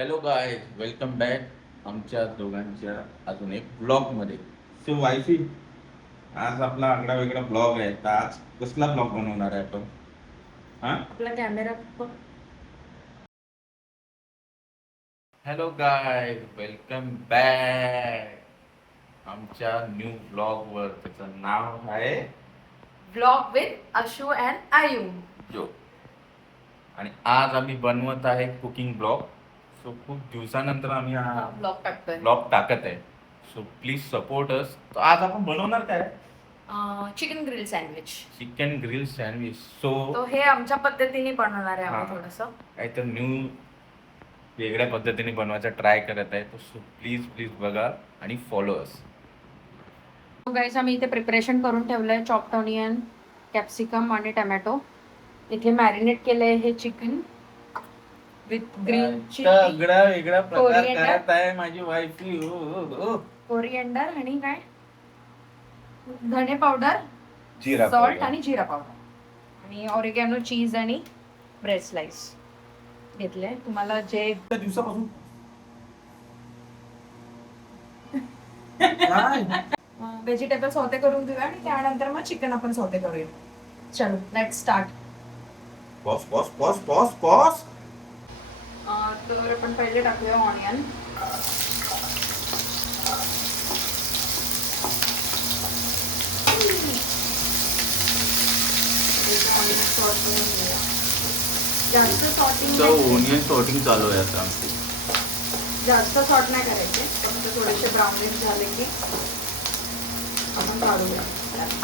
Hello guys, welcome back आमच्या दोघांच्या अजून एक ब्लॉग मध्ये. सो वायफी, आज आपला आगळा वेगळा ब्लॉग आहे. तर आज कसला ब्लॉग बनवणार आहे आपण? हा, आपला camera hello guys, welcome back आमच्या न्यू ब्लॉग वर. त्याचं नाव आहे ब्लॉग विथ अशू अँड आयू. जो. आणि आज आम्ही बनवत आहे कुकिंग ब्लॉग. सो खूप दिवसानंतर आम्ही हा ब्लॉग टाकतोय. ब्लॉग टाकत आहे. So please support us. तर आज आपण बनवणार काय? Chicken grill sandwich. Chicken grill sandwich. So तो हे आमच्या पद्धतीने बनवणार आहे आम्ही थोडस. काही तर न्यू वेगळ्या पद्धतीने बनवायचा ट्राय करत आहे. सो प्लीज प्लीज बघा आणि फॉलो अस. गाईस, आम्ही इथे प्रिपरेशन करून ठेवलंय. चॉप्ड ऑनियन, कॅप्सिकम आणि टमॅटो. इथे मॅरिनेट केलंय हे चिकन विथ ग्रीन वेगळा वेगळा प्रकार कोरिएंडर. करत आहे माझी वाईफी. कोरिएंडर आणि काय, धने पावडर, जिरा सॉल्ट पावडर. आणि जिरा पावडर आणि ऑरिगॅनो, चीज आणि ब्रेड स्लाइस घेतले. तुम्हाला जे त्या दिवसापासून व्हेजिटेबल सौते करून घेऊया आणि त्यानंतर मग चिकन आपण सौते करूया. चलो let start. Pause pause pause pause pause. तर आपण पहिले टाकूया ऑनियन. जास्त सॉटिंग ओनियन सॉर्टिंग चालू आहे आता आमची. जास्त सॉट नाही करायचे, फक्त थोडेसे ब्राउनिश झाले की आपण काढूया.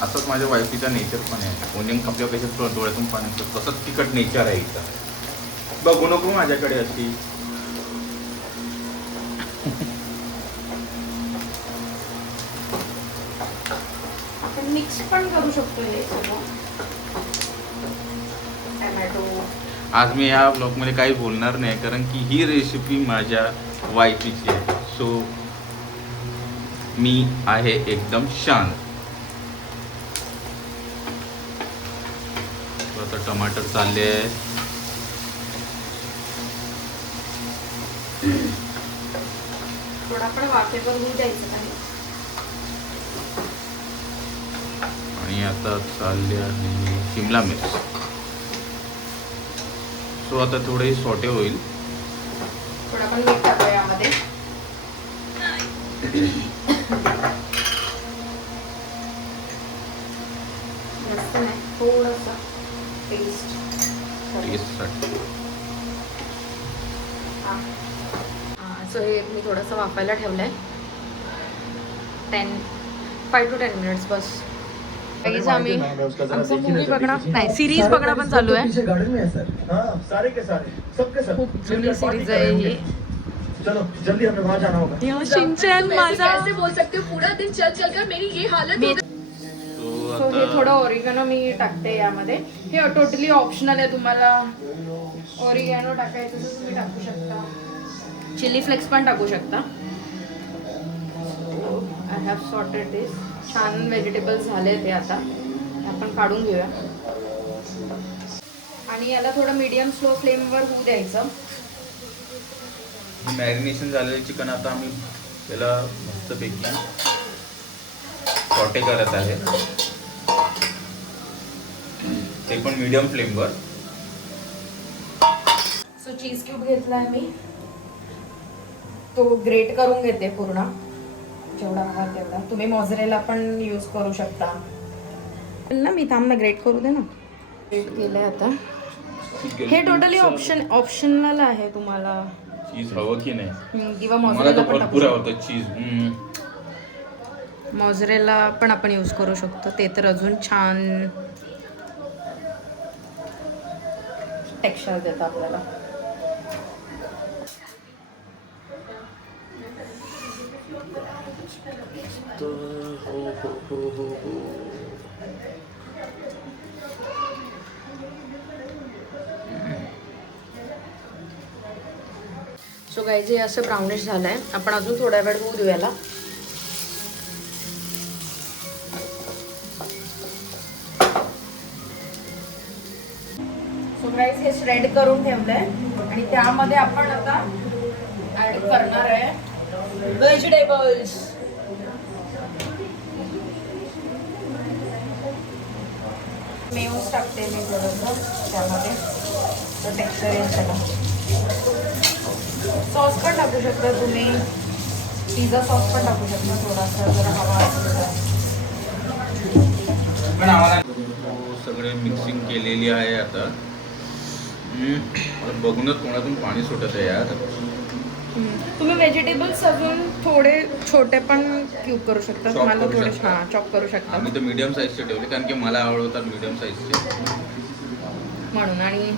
असंच माझ्या वाईफीचा नेचर पण आहे. ओनियन कापल्यापेक्षा डोळ्यातून पाणी येतं. तसंच तिखट नेचर आहे इथं. बघू नको माझ्याकडे अशी. आपण मिक्स पण करू शकतो हे सगळं. टमॅटो. आज मी या ब्लॉगमध्ये काही बोलणार नाही, कारण की ही रेसिपी माझ्या वाईफीची आहे. सो मी आहे एकदम शांत. आता टमाटर चालले आहे. थोडा पण वाफेवर होऊ द्यायचं नाही. आणि आता चालले आहे शिमला मिर्च. सो आता थोडे सॉटे होईल. थोडा पण मीठ टाकूया यामध्ये. जास्त नाही, थोडंसं पेस्ट. टेस्टसाठी. सो हे मी थोडंसं वाफायला ठेवलंय. 5 to 10 मिनिट्स बस. गाईज, आम्ही आमचं मूवी बघणं नाही, सिरीज बघणं पण चालू आहे. खूप जुनी सिरीज आहे ही. चलो जल्दी हमें वहाँ जाना होगा. शिनचॅन माझा. कैसे बोल सकते हो, पूरा दिन चल चल कर मेरी ये हालत हो गई. सो हे थोडं ऑरिगॅनो मी टाकते यामध्ये. हे टोटली ऑप्शनल आहे. तुम्हाला ऑरिगॅनो टाकायचं तर तुम्ही टाकू शकता. चिली फ्लेक्स पण टाकू शकता. आय हॅव सॉर्टेड दिस. छान व्हेजिटेबल्स झाले ते. आता आपण काढून घेऊया आणि याला थोडं मीडियम स्लो फ्लेमवर होऊ द्यायचं. मॅरिनेशन झालेलं चिकन आता आम्ही त्याला मस्तपैकी सॉटे करत आहे. ते पण मीडियम फ्लेमवर. सो चीज क्यूब घेतलाय मी. तो ग्रेट करून घेते पूर्ण, जेवढा हवा तेवढा. तुम्ही मोझरेला पण यूज करू शकता ना. मी थांब ना, ग्रेट करू दे ना. ग्रेट केलंय आता. हे टोटली ऑप्शनल आहे. तुम्हाला चीज हवं की नाही? किंवा मला मोझरेला तर पण भरपूर टाकू आवडतं चीज. शकतो. मोझरेला पण आपण यूज करू शकतो. ते तर अजून छान टेक्स्चर देतं आपल्याला. सो गाईज, हे असं ब्राउनिश झालंय. आपण अजून थोडा वेळ होऊ देऊ याला. सो गाईज, हे श्रेड करून ठेवलंय आणि त्यामध्ये आपण आता करणार आहे व्हेजिटेबल्स. मेयोज टाकते मी थोडंसं त्यामध्ये, तो टेक्स्चर येईल त्याला. सॉस पण टाकू शकता तुम्ही, पिझ्झा सॉस पण टाकू शकता थोडासा जर हवा असेल तर. पण आम्हाला सगळे मिक्सिंग केलेली आहे आता. मला बघूनच तोंडातून पाणी सुटत आहे यार. तुम्ही व्हेजिटेबल्स अजून थोडे छोटे पण क्यूब करू शकता. Chop तुम्हाला करू थोडे शकता. हां चॉप करू शकता आम्ही तर मीडियम साईजचे ठेवले कारण की मला आवडतात मीडियम साईजचे. म्हणून. आणि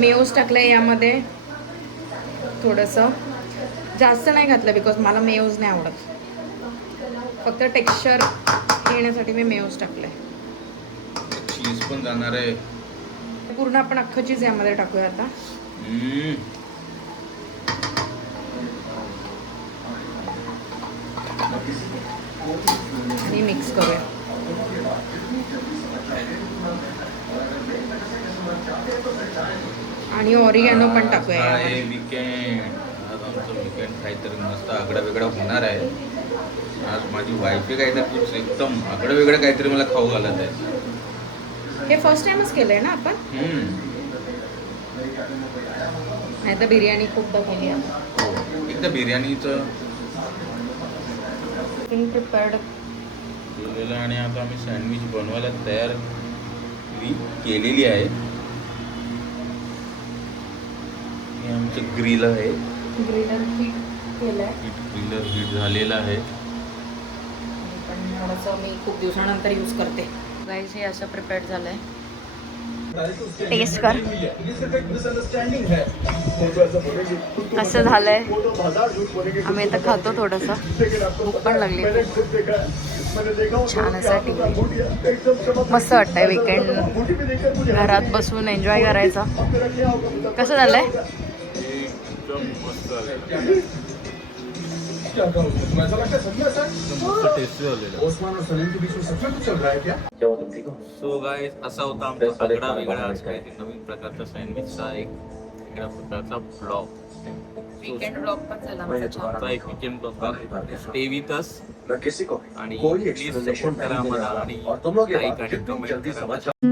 मेयोज टाकलं यामध्ये थोडंसं, जास्त नाही घातलं बिकॉज मला मेयोज नाही आवडत. फक्त टेक्स्चर येण्यासाठी मी मेयोज टाकलं आहे. चीज पण जाणार आहे. पूर्ण आपण अख्खं चीज यामध्ये टाकूया आता. आणि मिक्स करूया. आणि ऑरिगॅनो पण टाकूया आहे यामध्ये. वीकेंड. आज आमचं वीकेंड काहीतरी मस्त आगळं वेगळं होणार आहे. आज माझी वाईफी काहीतरी एकदम आगळं वेगळं काहीतरी मला खाऊ घालत आहे. हे फर्स्ट टाइमच केलंय ना आपण, नाही तर बिर्याणी खूपदा केली आहे. एकदा बिर्याणीचं प्रिपेअर्ड केलेलं आणि आता आम्ही सँडविच बनवायला तयार केलेली आहे. हे आमचं ग्रिल आहे. ग्रिलर हीट केलंय. ग्रिलर हीट झालेलं आहे. पण थोडंसं मी खूप दिवसानंतर यूज करते. गाईस हे असं प्रिपेअर्ड झालंय. टेस्ट कर. कसं झालंय आम्ही आता खातो. थोडंसं भूक पण लागली. छान असा टी व्ही. मस्त वाटतंय वीकेंड घरात बसून एन्जॉय करायचा. कसं झालंय? क्या करूं? तुम्हें ऐसा लगता है सच में ऐसा है? टेस्टी झालेलं. ओस्मान और सलीम के बीच में सच में कुछ चल रहा है क्या? क्या हुआ, तुम ठीक हो? सो गाइस असा होता आमचा आगळा वेगळा आज काहीतरी नवीन प्रकारचा सँडविचचा एक वेगळ्या प्रकारचा ब्लॉग. वीकेंड ब्लॉग पण झाला आमचा छान. आमचा एक weekend blog. Stay with us मैं किसी को आणि कोई प्लीज एक्सप्लेनेशन सपोर्ट करा नहीं आम्हाला देने आणि वाला और तुम लोग ये लाईक बात आणि जितनी कमेंट जल्दी करा. समझ